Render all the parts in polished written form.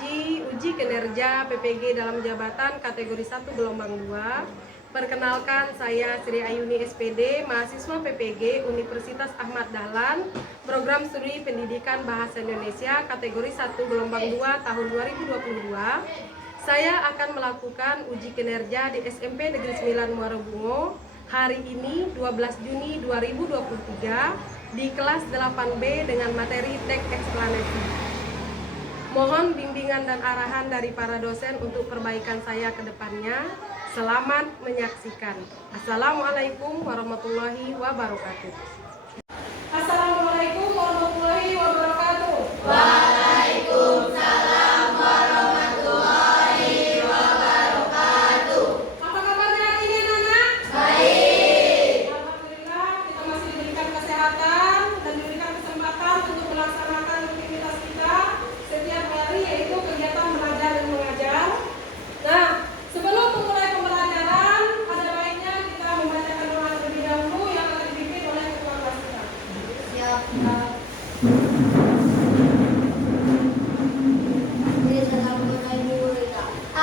menguji uji kinerja PPG dalam jabatan kategori 1 gelombang 2. Perkenalkan, saya Sri Ayuni SPD, mahasiswa PPG Universitas Ahmad Dahlan, program studi pendidikan bahasa Indonesia kategori 1 gelombang 2 tahun 2022. Saya akan melakukan uji kinerja di SMP Negeri 9 Muara Bungo hari ini 12 Juni 2023 di kelas 8B dengan materi teks eksplanasi. Mohon bimbingan dan arahan dari para dosen untuk perbaikan saya ke depannya. Selamat menyaksikan. Assalamualaikum warahmatullahi wabarakatuh. Assalamualaikum warahmatullahi wabarakatuh. Waalaikumsalam warahmatullahi wabarakatuh. Apa kabarnya hari ini anak-anak? Baik. Alhamdulillah, kita masih diberikan kesehatan dan diberikan kesempatan untuk melaksanakan aktivitas kita setiap hari, yaitu kegiatan belajar dan mengajar. Nah, sebelum memulai pembelajaran, ada baiknya kita membacakan doa terlebih dahulu yang akan dipimpin oleh ketua kelas kita. Siap. Waalaikumsalam warahmatullahi wabarakatuh.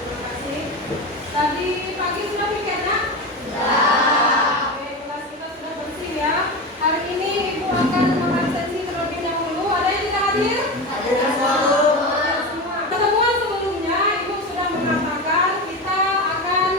Terima kasih. Tadi pagi sudah pikir, Nak? Oke, kelas kita sudah bersih ya. Hari ini Ibu akan mengabsensi terlebih dahulu. Ada yang tidak hadir? Ada semua. Pertemuan sebelumnya Ibu sudah mengatakan kita akan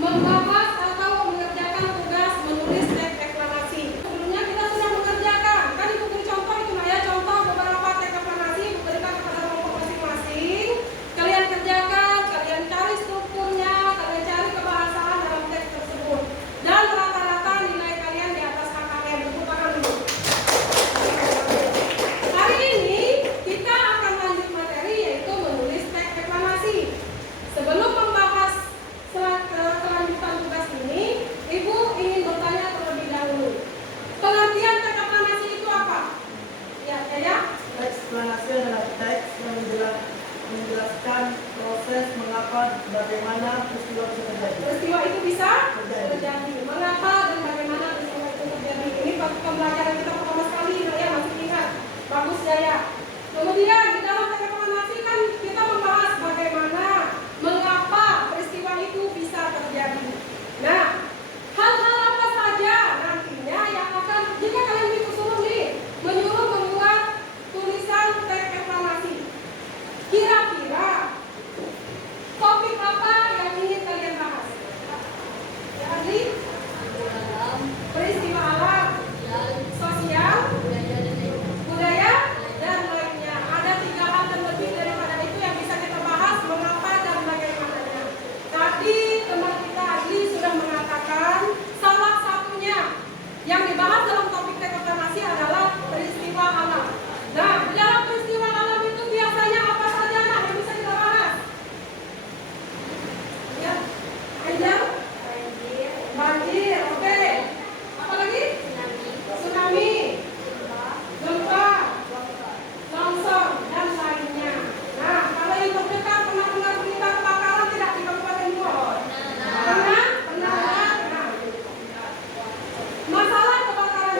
membahas atau mengerjakan tugas menulis teks eksplanasi. Sebelumnya kita sudah mengerjakan. Kan Ibu beri contoh itu, Nak, ya. Contoh beberapa teks eksplanasi Ibu berikan kepada kelompok masing-masing. Kalian kerjakan, kalian cari strukturnya, kalian cari kebahasaan dalam teks tersebut. Dan rata-rata nilai kalian di atas KKM. Tepuk tangan dulu. Hari ini kita akan lanjut materi, yaitu menulis teks eksplanasi. Sebelum membahas kelanjutan tugas ini, Ibu ingin bertanya terlebih dahulu. Pengertian teks eksplanasi itu apa? Ya. Eksplanasi adalah teks yang menjelaskan proses mengapa bagaimana peristiwa bisa terjadi. Peristiwa itu bisa Terjadi. terjadi. Mengapa dan bagaimana peristiwa itu terjadi? Ini pembelajaran kita pertama sekali, ya, masih ingat. Bagus, Jaya. Kemudian di dalam teks eksplanasi kan kita membahas bagaimana, mengapa peristiwa itu bisa terjadi. Nah, hal-hal apa saja nantinya yang akan, jika kalian disuruh nih, menyuruh membuat tulisan teks eksplanasi. Kira-kira topik apa yang ingin kalian bahas? Ya, Adli? Peristiwa alam, sosial, budaya, dan lainnya. Ada 3 hal dan lebih daripada itu yang bisa kita bahas, mengapa dan bagaimananya. Tadi teman kita Adli sudah mengatakan salah satunya yang dibahas dalam topik teks eksplanasi adalah peristiwa alam. Nah, di dalam peristiwa alam itu biasanya apa saja, Nak, yang bisa kita bahas? Ya, air, banjir, oke. Apa lagi? Tsunami, gempa, longsor, dan lainnya. Nah, kalau yang terdekat pernah dengar berita kebakaran tidak di Kabupaten Bogor? Pernah? Pernah. Nah, masalah kebakaran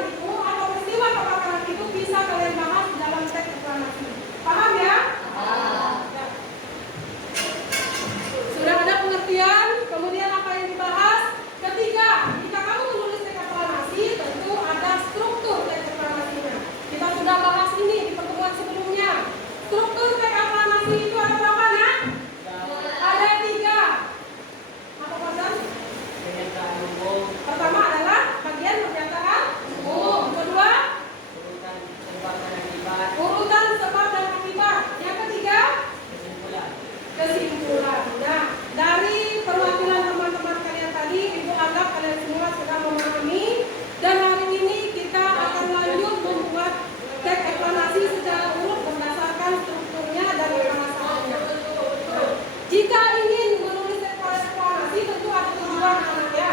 tujuan anaknya.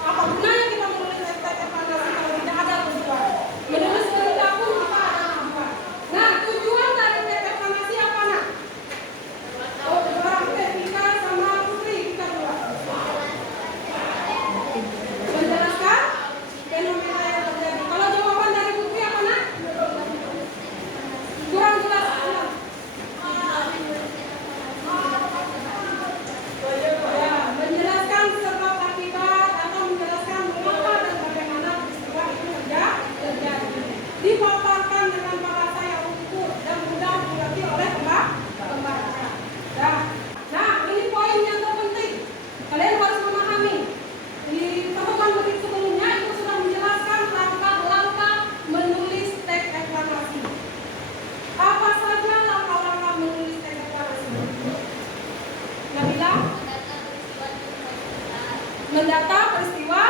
Apa gunanya kita menulis hashtag evaluasi kalau tidak ada tujuan? Menulis berita pun kita ada tujuan. Nah, tujuan dari evaluasi apa nak? Oh, orang Vika sama Putri kita dua. Menjelaskan fenomena yang terjadi. Kalau jawaban dari Putri apa nak? Kurang jelas. Ya, menjelaskan sebab akibat atau menjelaskan mengapa dan bagaimana peristiwa itu terjadi. Dipaparkan dengan bahasa yang utuh dan mudah dimengerti oleh pembaca. Nah, ini poin yang terpenting. Kalian harus memahami. Di pertemuan berikut sebelumnya itu sudah menjelaskan langkah-langkah menulis teks eklamasi. Apa saja langkah-langkah menulis teks eklamasi? Nabila? Mendata peristiwa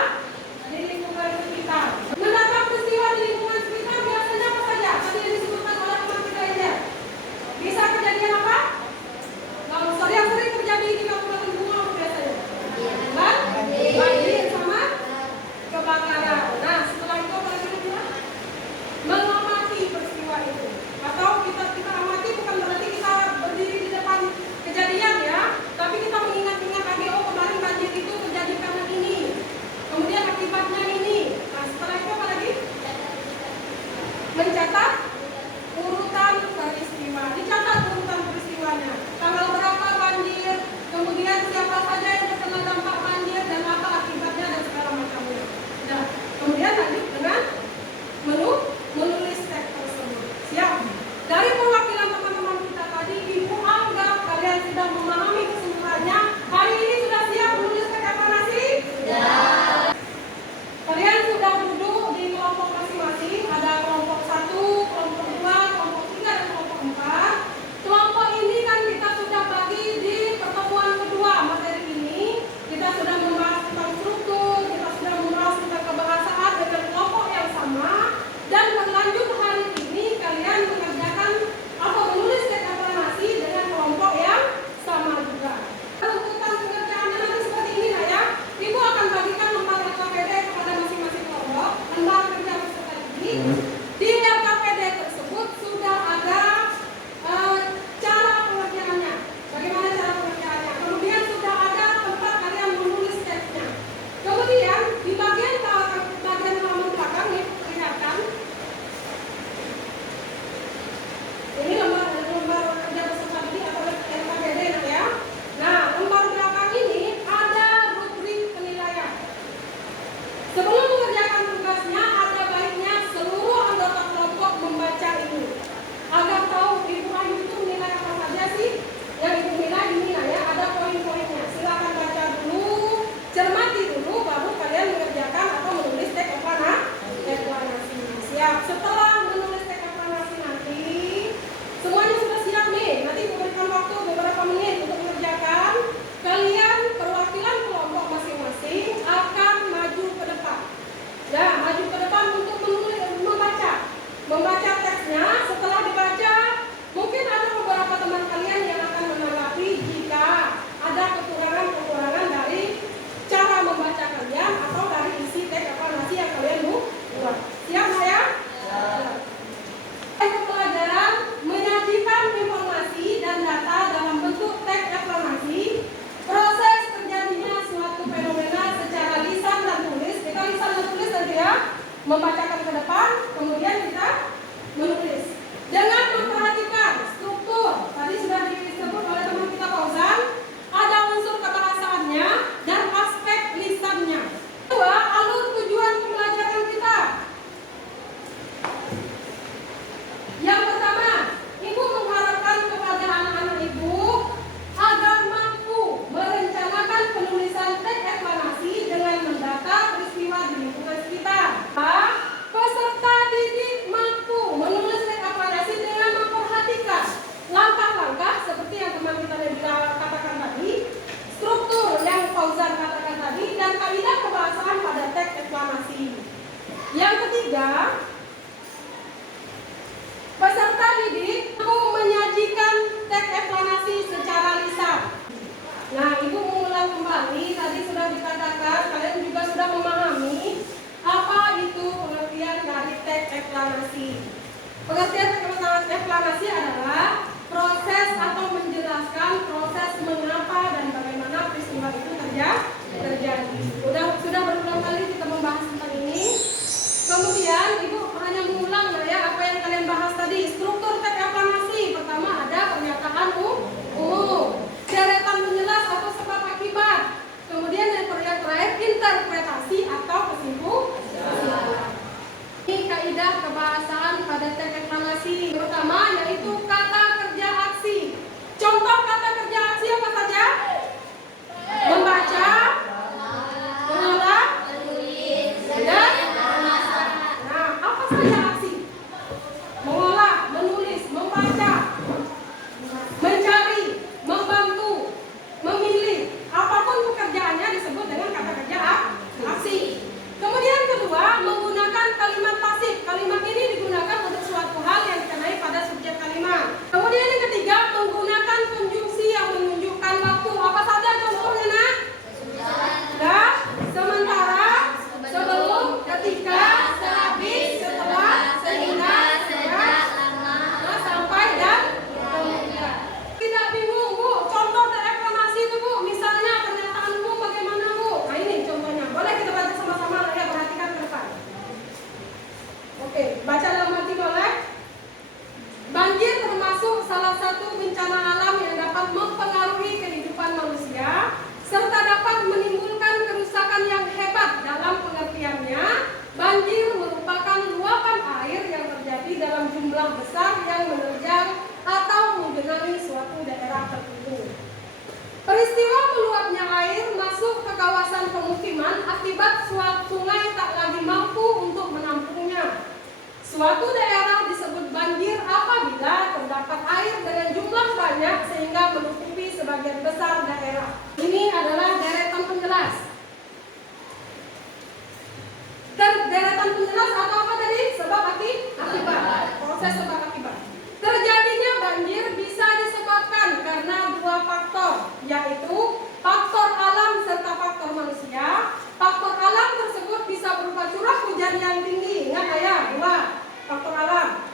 di lingkungan sekitar. Mendata peristiwa di lingkungan sekitar biasanya apa saja? Tadi yang disebutkan oleh teman kita ini. Bisa kejadian apa? Longsor yang sering terjadi di Kabupaten Bunga biasanya. Banjir sama kebakaran. Nah, setelah itu apa lagi kita? Mengamati peristiwa itu. Atau kita amati bukan berarti kita berdiri di depan kejadian ya, tapi kita mengingat-ingat lagi, oh kemarin banjir itu terjadi karena ini. eksplanasi. Pengertian eksplanasi adalah proses atau menjelaskan proses mengapa dan bagaimana peristiwa itu terjadi. Sudah berulang kali kita membahas tentang ini. Kemudian Ibu hanya mengulang ya apa yang kalian bahas tadi. Struktur teks eksplanasi pertama ada pernyataan umum, deretan penjelas atau sebab akibat. Kemudian yang terakhir interpretasi atau kesimpulan. Ini kaidah kebahasaan pada teks eksplanasi. Pertama yaitu kata kerja aksi. Contoh kata kerja aksi apa saja? Membaca, mengolah, dan nah, apa saja aksi? Mengolah, menulis, membaca, mencari, membantu, memilih. Apapun pekerjaannya disebut dengan kata kerja aksi. Kemudian kedua, menggunakan kalimat pasif. Kalimat ini digunakan untuk suatu hal yang dikenai pada subjek kalimat. Kemudian yang ketiga, menggunakan konjungsi yang menunjukkan waktu. Apa saja contohnya, Nak? Dan, sementara, sebelum, ketika, sehabis, setelah, sehingga, sejak, sampai, dan kemudian. Tidak bingung, Bu. Contoh eksplanasi itu, Bu. Misalnya pernyataan umum bagaimana, Bu? Nah ini contohnya. Boleh kita baca sama-sama, ya, perhatikan ke depan. Oke, baca dalam hati boleh. Banjir termasuk salah satu bencana alam yang dapat mempengaruhi kehidupan manusia serta dapat menimbulkan kerusakan yang hebat. Dalam pengertiannya, banjir merupakan luapan air yang terjadi dalam jumlah besar yang menerjang atau menggenangi suatu daerah tertentu. Peristiwa meluapnya air masuk ke kawasan pemukiman akibat suatu sungai tak lagi mampu untuk menampungnya. Suatu daerah disebut banjir apabila terdapat air dengan jumlah banyak sehingga menutupi sebagian besar daerah. Ini adalah deretan penjelas. Deretan penjelas atau apa tadi? Sebab akibat. Proses sebab akibat. Terjadinya banjir bisa disebabkan karena dua faktor, yaitu faktor alam serta faktor manusia. Faktor alam tersebut bisa berupa curah hujan yang tinggi. Ingat ya, dua faktor alam.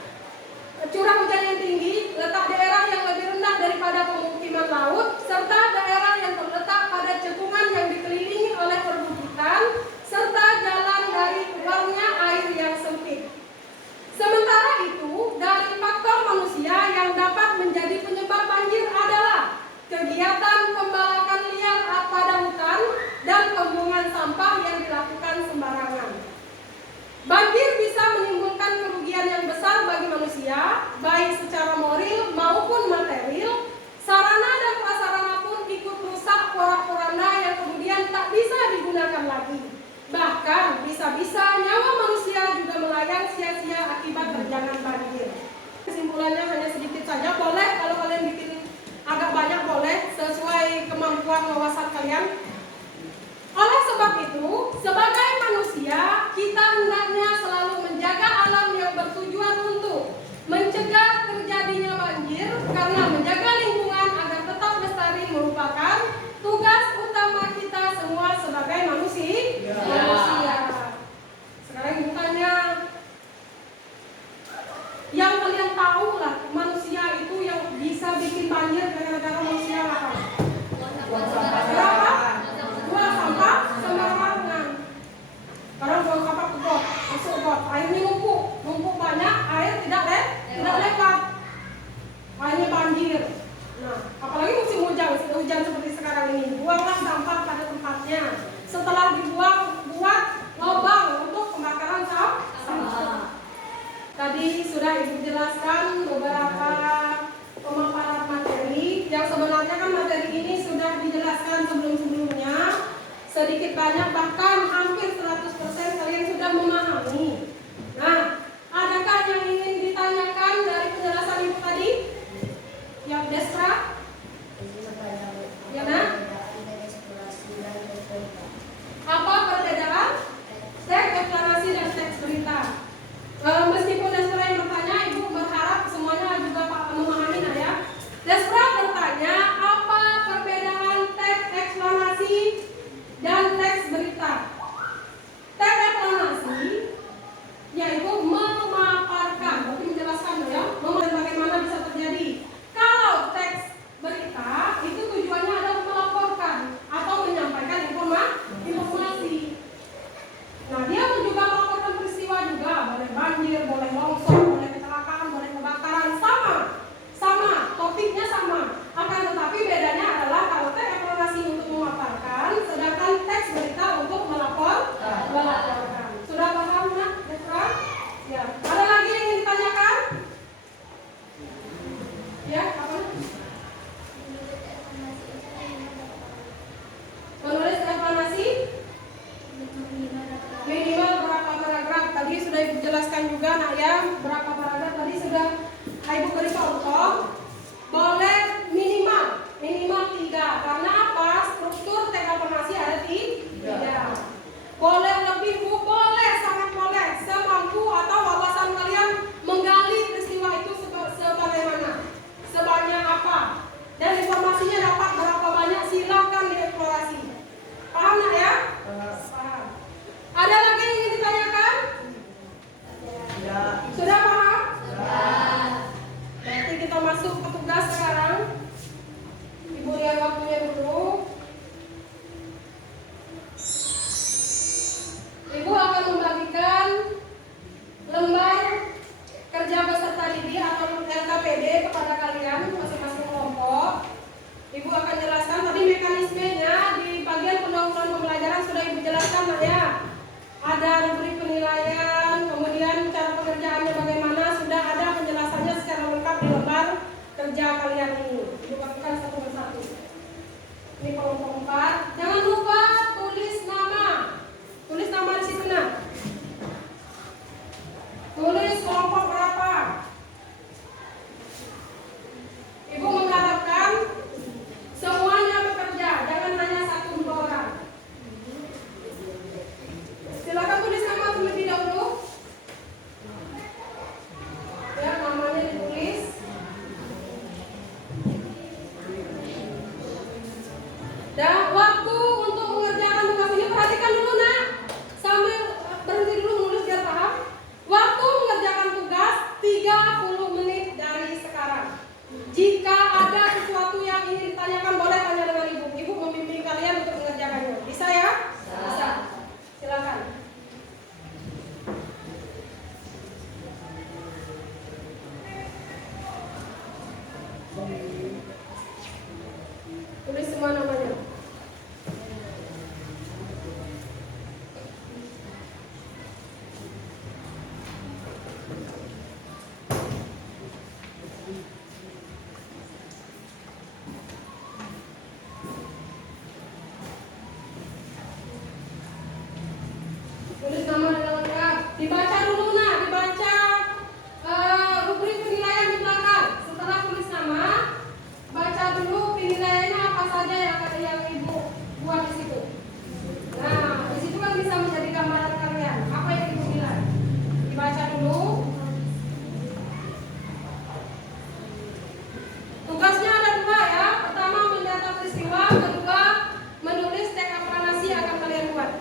Curah hujan yang tinggi, letak daerah yang lebih rendah daripada pemukiman laut, serta daerah yang terletak pada cekungan yang dikelilingi oleh perbukitan, serta jalan dari keluarnya air yang sempit. Sementara itu, dari faktor manusia yang dapat menjadi penyebab banjir adalah kegiatan pembalakan liar pada hutan dan pembuangan sampah yang dilakukan sembarangan. Banjir bisa menimbulkan kerugian yang besar bagi manusia, baik secara moral maupun material. Sarana dan prasarana pun ikut rusak porak-poranda yang kemudian tak bisa digunakan lagi. Bahkan bisa-bisa nyawa manusia juga melayang sia-sia akibat terjangan banjir. Kesimpulannya hanya sedikit saja, boleh kalau kalian bikin agak banyak boleh, sesuai kemampuan wawasan kalian. Oleh sebab itu, sebagai manusia, kita hendaknya selalu menjaga alam yang bertujuan untuk mencegah terjadinya banjir, karena menjaga lingkungan agar tetap lestari merupakan tugas utama kita semua sebagai manusia. Sekarang Ibu tanya, yang kalian tahu lah manusia itu yang bisa bikin banjir gara-gara manusia apa? Berapa? Buang sampah sembarangan. Karena buang sampah ke got, masuk got, airnya numpuk banyak, air tidak lewat, airnya banjir. Nah, apalagi musim hujan seperti sekarang ini, buanglah sampah pada tempatnya. Setelah dibuang, buat lubang untuk pembakaran sampah. Tadi sudah Ibu jelaskan beberapa pemaparan materi, yang sebenarnya kan materi ini sudah dijelaskan sebelum-sebelumnya. Sedikit banyak bahkan hampir 100% kalian sudah memahami. Nah, adakah yang ingin ditanyakan dari penjelasan Ibu tadi? Ya, Desra? Ya, nah? Apa perbedaan teks eksplanasi dan teks berita? Meskipun Desra yang bertanya, Ibu berharap semuanya juga memahami ya. Desra bertanya, apa perbedaan teks eksplanasi dan teks berita? Teks eksplanasi yaitu memaparkan kerja kalian ini. Ibu lakukan satu persatu. Ini kelompok 4. Jangan lupa tulis nama. Tulis nama di situ nah. Tulis kelompok berapa. Ibu mengharapkan semuanya bekerja, jangan hanya 1-2 orang. Silakan tulis nama terlebih dahulu. Ya, namanya ditulis. Dan waktu untuk mengerjakan tugas ini perhatikan dulu nak. Sambil berhenti dulu menulis biar paham. Waktu mengerjakan tugas 30 menit dari sekarang. Jika ada sesuatu yang ingin ditanyakan boleh tanya dengan ibu. Ibu membimbing kalian untuk mengerjakannya. Bisa ya? Bisa. Silakan. Tulis semua namanya. Tulis nama dengan lengkap. Dibaca dulu nah, dibaca rubrik penilaian di belakang. Setelah tulis nama, baca dulu penilaiannya apa saja yang ibu buat di situ. Nah, di situ kan bisa menjadi gambaran kalian. Apa yang ibu nilai? Dibaca dulu. Tugasnya ada 2 ya. Pertama mendata peristiwa, kedua menulis teks aklamasi yang akan kalian buat.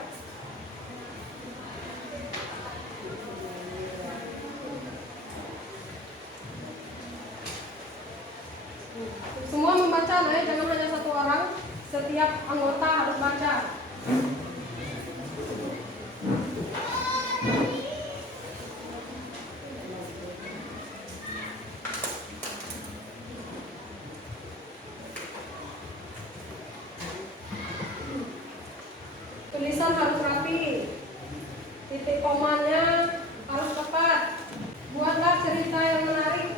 Semua membaca, nah, jangan hanya 1 orang. Setiap anggota harus baca. Tulisan harus rapi. Titik komanya harus tepat. Buatlah cerita yang menarik.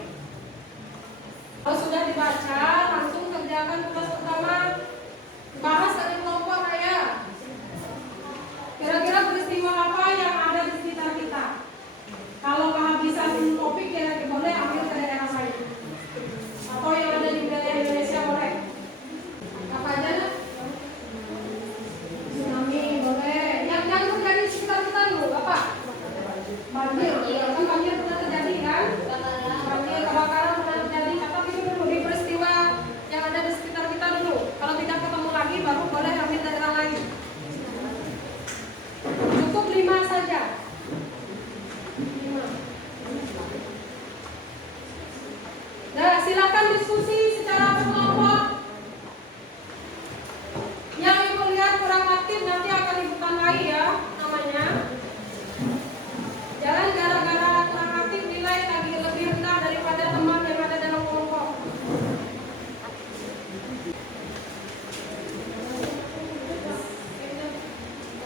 Kalau sudah dibaca, langsung kerjakan tugas utama. Bahas dari kelompok saya. Kira-kira peristiwa apa yang ada di sekitar kita. Kalau kehabisan topik ya boleh ambil ke daerah lain. Atau yang ada di wilayah Indonesia boleh. Apa aja nak? Tsunami boleh. Yang terjadi di sekitar kita dulu apa? Banjir. Kan banjir pernah terjadi kan? Banjir, kebakaran pernah terjadi. Catat itu dulu di peristiwa yang ada di sekitar kita dulu. Kalau tidak ketemu lagi baru boleh ambil daerah lain. Cukup 5 saja. 5. Nah, silakan diskusi secara berkelompok. Yang ibu lihat kurang aktif nanti akan ibu tambahi ya namanya. Jangan gara-gara kurang aktif nilai lagi lebih rendah daripada teman yang ada dalam kelompok.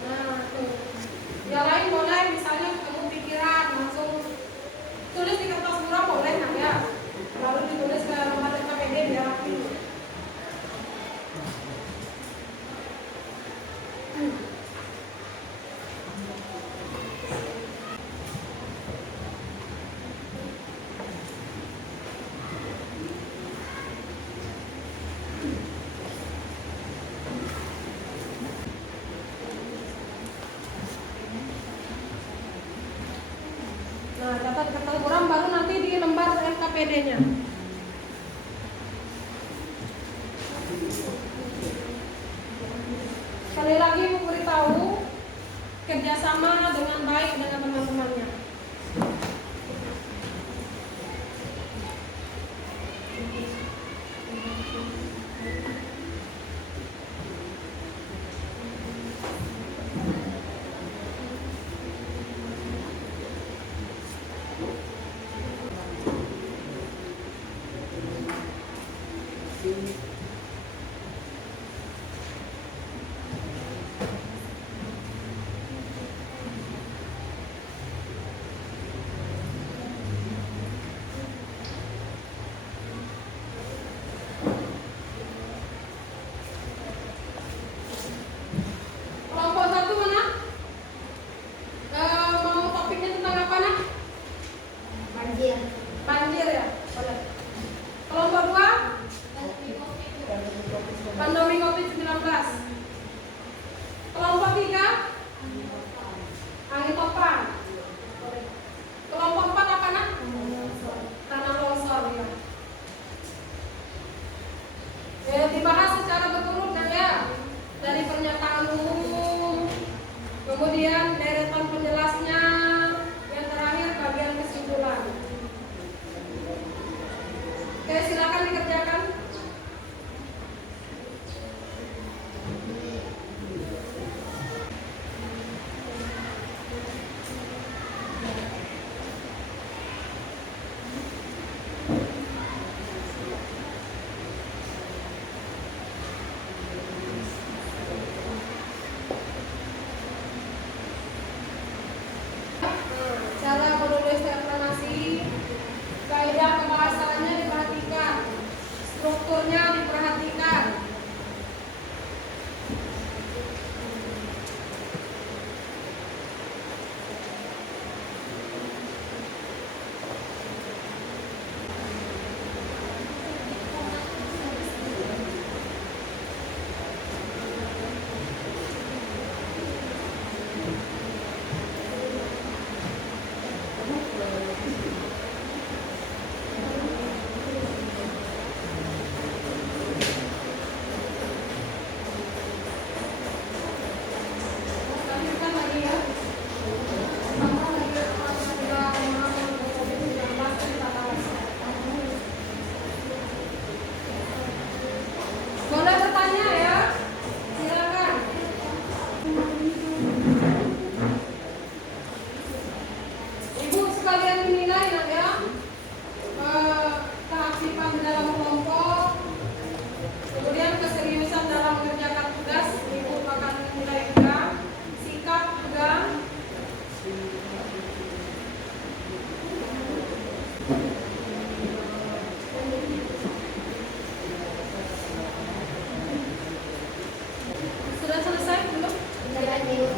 Nah, tuh. Yang lain boleh misalnya ketemu pikiran langsung tulis di kertas murah boleh nah ya. Lalu ditulis ke lembar KPD biar rapi. Nah, catat kertas buram baru nanti di lembar LKPD-nya. Sekali lagi ibu beritahu kerjasama dengan baik dengan teman-temannya. Ulangi topan. Kelompok 4 apa nak? Tanah longsor ya. Ya, dibahas secara berurut ya. Dari pernyataan umum, kemudian deretan penjelasnya, yang terakhir bagian kesimpulan. Oke, silakan dikerjakan. Cara menulis deklarasi, kaidah pembahasannya diperhatikan, strukturnya diperhatikan. Lanjutkan lagi ya. Pertama lagi sudah pemahaman COVID-19 kita bahas. Boleh bertanya ya, silakan. Ibu sekalian menilai nak ya, keaktifan di dalam kelompok, kemudian keseriusan dalam mengerjakan tugas. Ibu akan menilai juga sikap juga. Sudah selesai belum? Lanjut.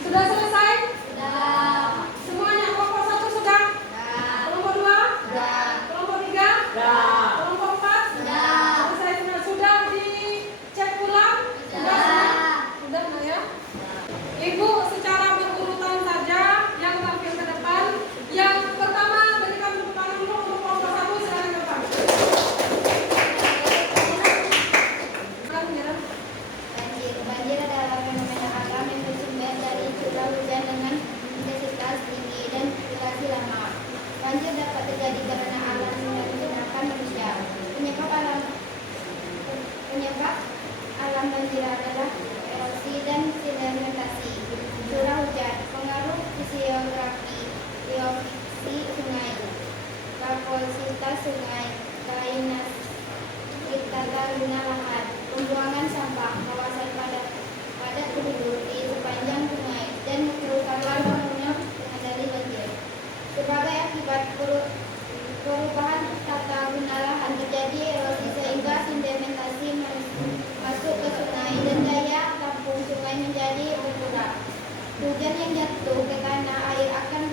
Sudah selesai? Sudah. Semuanya kelompok 1 sudah? Sudah. Kelompok 2? Sudah. Kelompok 3? Sudah. Kelompok 4? Sudah. Selesai semua. Sudah dicek ulang? Sudah. Sudah nah ya? Ibu secara berurutan saja yang tampil ke depan. Yang pertama berikan tepuk tangan dulu untuk kelompok 1, silakan ke depan. Silakan Mira. Banjir adalah fenomena alam yang bersumber dari curah hujan dengan intensitas tinggi dan durasi lama. Banjir dapat terjadi karena alam dan tindakan manusia. Penyebab alam banjir adalah erosi dan sedimentasi. Curah hujan, pengaruh fisiografi, geofiksi sungai, kapasitas sungai, drainase, tata guna lahan, pembuangan sampah, kawasan padat penduduk di sepanjang sungai, dan merupakan bangunan pengendali banjir. Sebagai akibat perubahan tata guna lahan terjadi erosi sehingga sedimentasi masuk ke sungai dan daya tampung sungai menjadi berkurang. Hujan yang jatuh ke tanah air akan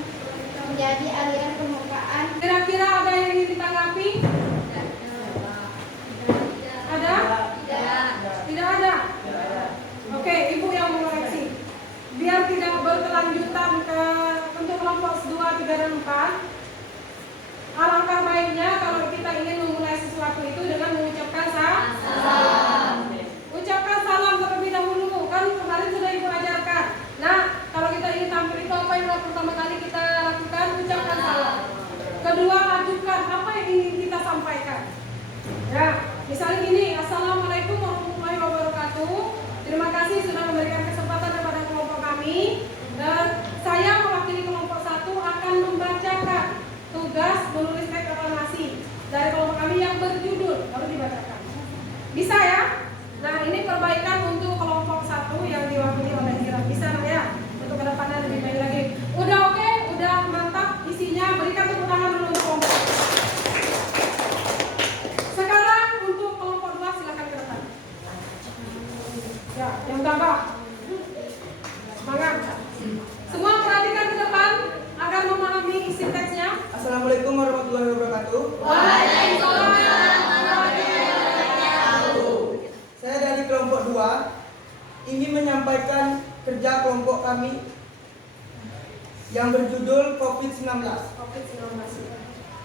menjadi aliran permukaan. Kira-kira ada yang ingin ditanggapi? Ada? Tidak. Tidak ada? Oke, Ibu yang mengoreksi. Biar tidak berkelanjutan untuk kelompok 2, 3, dan 4. Alangkah baiknya kalau kita ingin memulai sesuatu itu dengan mengucapkan salam. Ucapkan salam terlebih dahulu. Kan kemarin sudah Ibu ajarkan. Nah, kalau kita ingin tampil itu apa yang pertama kali kita lakukan? Ucapkan salam. Kedua, ajukan apa yang ingin kita sampaikan. Ya, misalnya gini, Assalamualaikum warahmatullahi wabarakatuh. Terima kasih sudah memberikan kesempatan kepada kelompok kami. Dan saya mewakili kelompok 1 akan membacakan tugas menulis deklarasi dari kelompok kami yang berjudul, baru dibacakan. Bisa ya? Nah, ini perbaikan untuk kelompok 1 yang diwakili oleh Ira. Bisa ya? Untuk kedepannya lebih baik lagi. Udah oke? Udah mantap isinya? Berikan tepuk tangan dulu untuk kelompok. Sekarang untuk kelompok 2 silakan ke depan. Ya, yang gagah. Semangat. Semua perhatikan ke depan agar memahami isi teksnya. Assalamualaikum warahmatullahi wabarakatuh. Waalaikumsalam. kami yang berjudul COVID-19.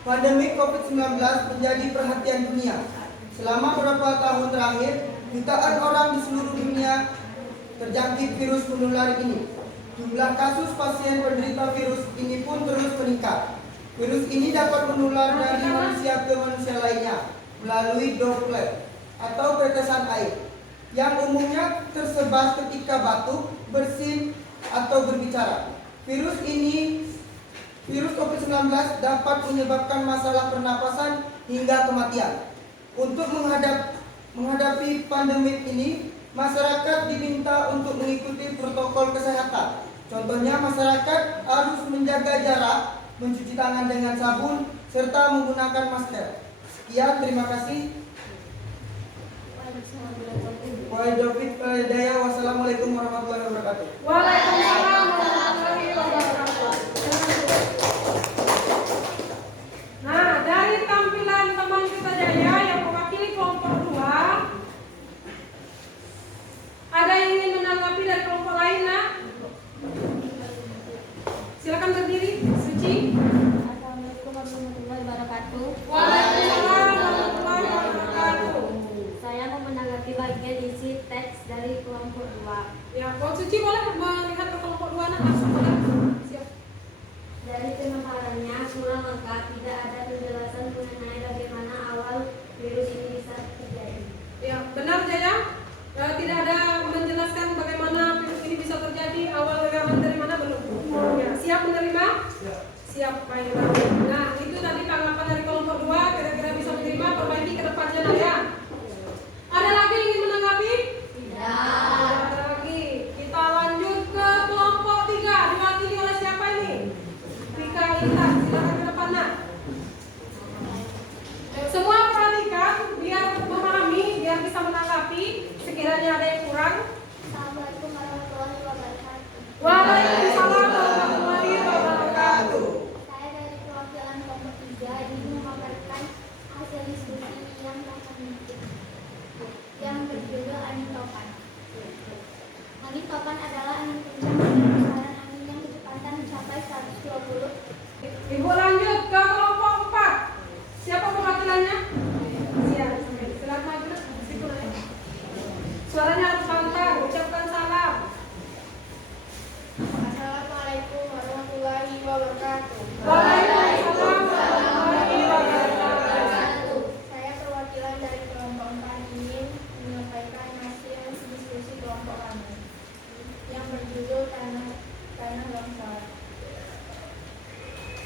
Pandemi COVID-19 menjadi perhatian dunia. Selama beberapa tahun terakhir, jutaan orang di seluruh dunia terjangkit virus menular ini. Jumlah kasus pasien penderita virus ini pun terus meningkat. Virus ini dapat menular dari manusia ke manusia lainnya melalui droplet atau tetesan air yang umumnya tersebar ketika batuk, bersin, atau berbicara. Virus COVID-19 dapat menyebabkan masalah pernapasan hingga kematian. Untuk menghadapi pandemi ini, masyarakat diminta untuk mengikuti protokol kesehatan. Contohnya, masyarakat harus menjaga jarak, mencuci tangan dengan sabun, serta menggunakan masker. Sekian, terima kasih. Wassalamualaikum warahmatullahi wabarakatuh. Waalaikumsalam warahmatullahi wabarakatuh. Nah, dari tampilan teman kita Jaya yang mewakili kelompok 2, ada yang ingin menanggapi dari kelompok lain, nak? Silakan berdiri, Suci. Assalamualaikum warahmatullahi wabarakatuh. Waalaikumsalam warahmatullahi wabarakatuh. Saya mau menanggapi bagian isi teks dari kelompok 2. Ya, Kau Suci boleh melihat ke kelompok 2, nak? Langsung boleh. Siap. Dari pemaparannya kurang lengkap, tidak ada penjelasan mengenai bagaimana awal virus ini bisa terjadi. Ya, benar Jaya. Tidak ada menjelaskan bagaimana virus ini bisa terjadi, awal dari mana belum. Ya, siap menerima? Siap, baik. Nah, itu tadi tanggapan dari kelompok 2, kira-kira bisa menerima, perbaiki ke depannya, nah ya. Ada lagi yang ingin menanggapi? Tidak ada lagi. Kita lanjut ke kelompok 3, diwakili oleh siapa ini? Rika Intan, silakan ke depan, nak. Semua perhatikan biar memahami, biar bisa menanggapi. Sekiranya ada yang kurang. Assalamualaikum warahmatullahi wabarakatuh. Waalaikumsalam warahmatullahi wabarakatuh. Saya dari perwakilan kelompok 3 ingin memaparkan hasil diskusi yang berjudul angin topan. Angin topan adalah angin kencang dengan pusaran angin yang kecepatan mencapai 120. Ibu lanjut ke kelompok 4. Siapa perwakilannya? Siap. Silakan maju. Suaranya harus lantang, ucapkan salam. Assalamualaikum warahmatullahi wabarakatuh. Waalaikumsalam warahmatullahi wabarakatuh. Saya perwakilan dari kelompok 4 ingin menyampaikan hasil diskusi kelompok kami yang berjudul tanah longsor.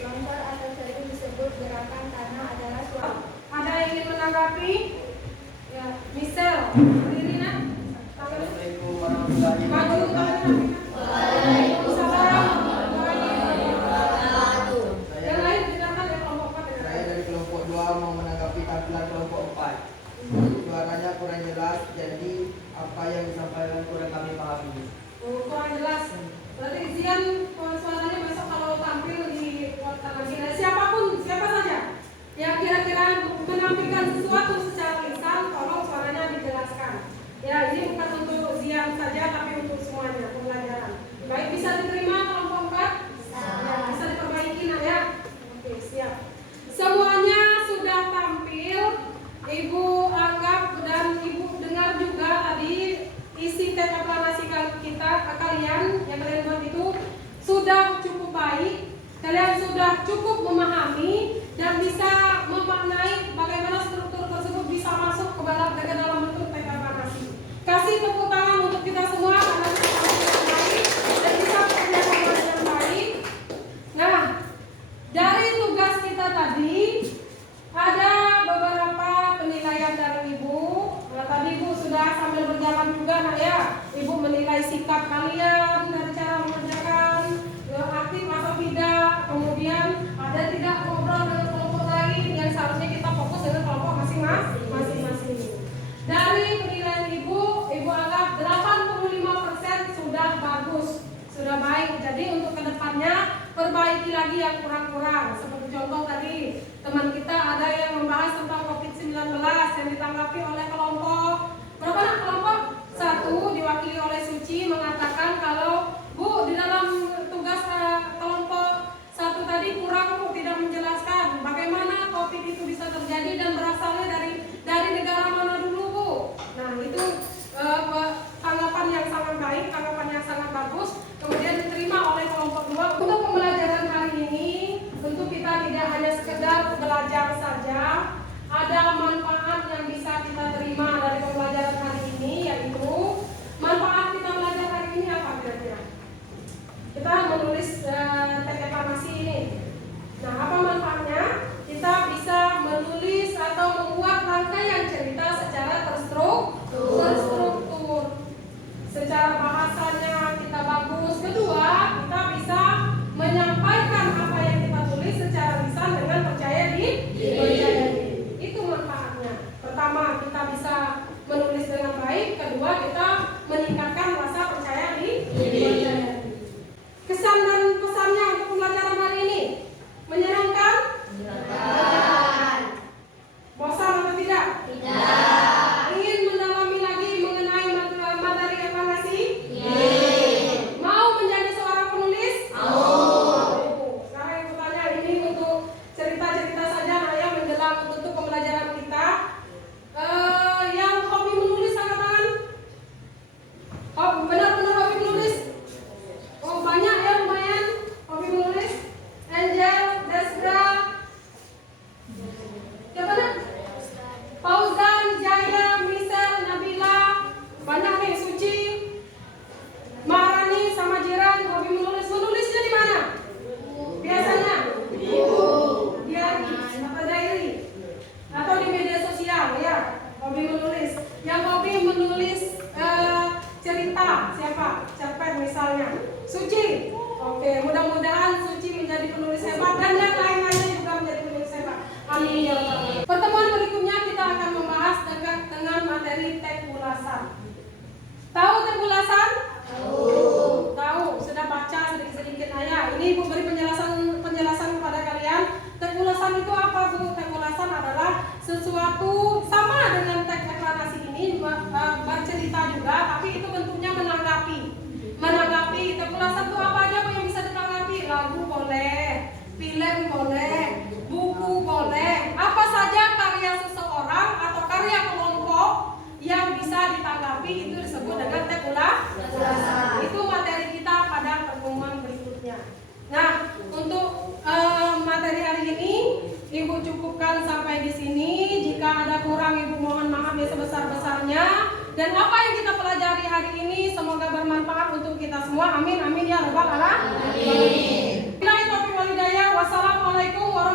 Longsor atau sering disebut gerakan tanah adalah suatu. Ada yang ingin menanggapi? Ya, Michelle, berdiri nak. Assalamualaikum warahmatullahi Maju wabarakatuh. Waalaikumsalam warahmatullahi wabarakatuh. Yang lain silakan dari kelompok 4. Saya dari kelompok 2 mau menanggapi tampilan kelompok 4. Suaranya kurang jelas, jadi apa yang disampaikan kurang kami pahami. Oh, kurang jelas. Berarti Zian suaranya besok kalau tampil di kuartal lagi. Nah, siapapun, siapa saja yang kira-kira menampilkan sesuatu secara lisan, tolong suaranya dijelaskan. Ya, ini bukan untuk Zian saja, tapi untuk semuanya pembelajaran. Baik, bisa diterima kelompok 4? Ya, bisa diperbaiki, nah ya. Oke, siap. Semuanya sudah tampil. Ibu anggap dan Ibu dengar juga tadi isi teks aklamasi kita, kalian yang kalian buat itu sudah cukup baik. Kalian sudah cukup memahami dan bisa memaknai bagaimana struktur tersebut bisa masuk ke dalam bentuk teks aklamasi. Kasih tepuk tangan untuk kita semua karena kita tampil baik dan bisa bekerja sama dengan baik. Nah, dari tugas kita tadi ada beberapa penilaian dari Ibu. Nah, tadi Ibu sudah sambil berjalan juga, nah ya, Ibu menilai sikap kalian dari cara mengerjakan, aktif atau tidak. Kemudian ada tidak ngobrol dengan kelompok lain yang seharusnya kita fokus dengan kelompok masing-masing. Dari penilaian Ibu anggap 85% sudah bagus, sudah baik. Jadi untuk kedepannya perbaiki lagi yang kurang-kurang. Seperti contoh tadi teman kita ada yang membahas tentang COVID-19 yang ditanggapi oleh kelompok berapa, nak? Kelompok 1 diwakili oleh Suci mengatakan kalau Bu di bisa terjadi dan berasalnya dari negara mana dulu, Bu? Nah, itu tanggapan yang sangat baik, tanggapan yang sangat bagus, kemudian diterima oleh kelompok 2. Untuk pembelajaran hari ini, tentu kita tidak hanya sekedar belajar saja, ada manfaat yang bisa kita terima dari pembelajaran hari ini, yaitu manfaat kita belajar hari ini apa kira-kira? Kita menulis teks reklamasi ini. Nah, apa manfaatnya? Kita bisa menulis atau membuat rangkaian cerita secara terstruktur. Secara bahasanya kita bagus. Kedua, kita bisa menyampaikan apa yang kita tulis secara lisan dengan percaya diri. Itu manfaatnya. Pertama, kita bisa menulis dengan baik. Kedua, kita meningkatkan rasa percaya diri. Kesan dan pesannya untuk pembelajaran hari ini menyenangkan? Bosan atau tidak? Ingin mendalami lagi mengenai materi reklamasi? Mau menjadi seorang penulis? Sekarang ibu tanya, ini untuk cerita-cerita saja ya menjelang untuk pembelajaran kita. Yang hobi menulis angkat tangan? Benar-benar hobi menulis? Oh, banyak ya, lumayan hobi menulis. Angel, Desra, siapa nak? Fauzan, Jaya, Michelle, Nabila, banyak nih, Suci, Marani, sama Jiran hobi menulis. Menulisnya di mana? Biasanya apa diary atau di media sosial ya, hobi menulis. Yang hobi menulis cerita siapa? Cerpen misalnya. Suci. Oke, mudah-mudahan Suci menjadi penulis hebat dan yang lain-lainnya juga menjadi penulis hebat. Amin ya Allah. Pertemuan berikutnya kita akan membahas dengan materi tabulasan. Tahu tabulasan? Tahu. Sudah baca sedikit-sedikit ya. Ini Ibu beri penjelasan kepada kalian. Tabulasan itu apa, Bu? Tabulasan adalah sesuatu sama dengan teks deklarasi ini, bercerita juga, tapi itu bentuknya menanggapi. Tabulasan itu apa aja, Bu, yang bisa ditanggapi? Lagu boleh, film boleh, buku boleh, apa saja karya seseorang atau karya kelompok yang bisa ditanggapi itu disebut dengan tabulasan. Itu materi kita pada pertemuan berikutnya. Nah, untuk materi hari ini Ibu cukupkan sampai di sini. Jika ada kurang, Ibu mohon maaf ya sebesar-besarnya. Dan apa yang kita pelajari hari ini semoga bermanfaat untuk kita semua. Amin, amin ya rabbal alamin. Wassalamualaikum warahmatullahi wabarakatuh.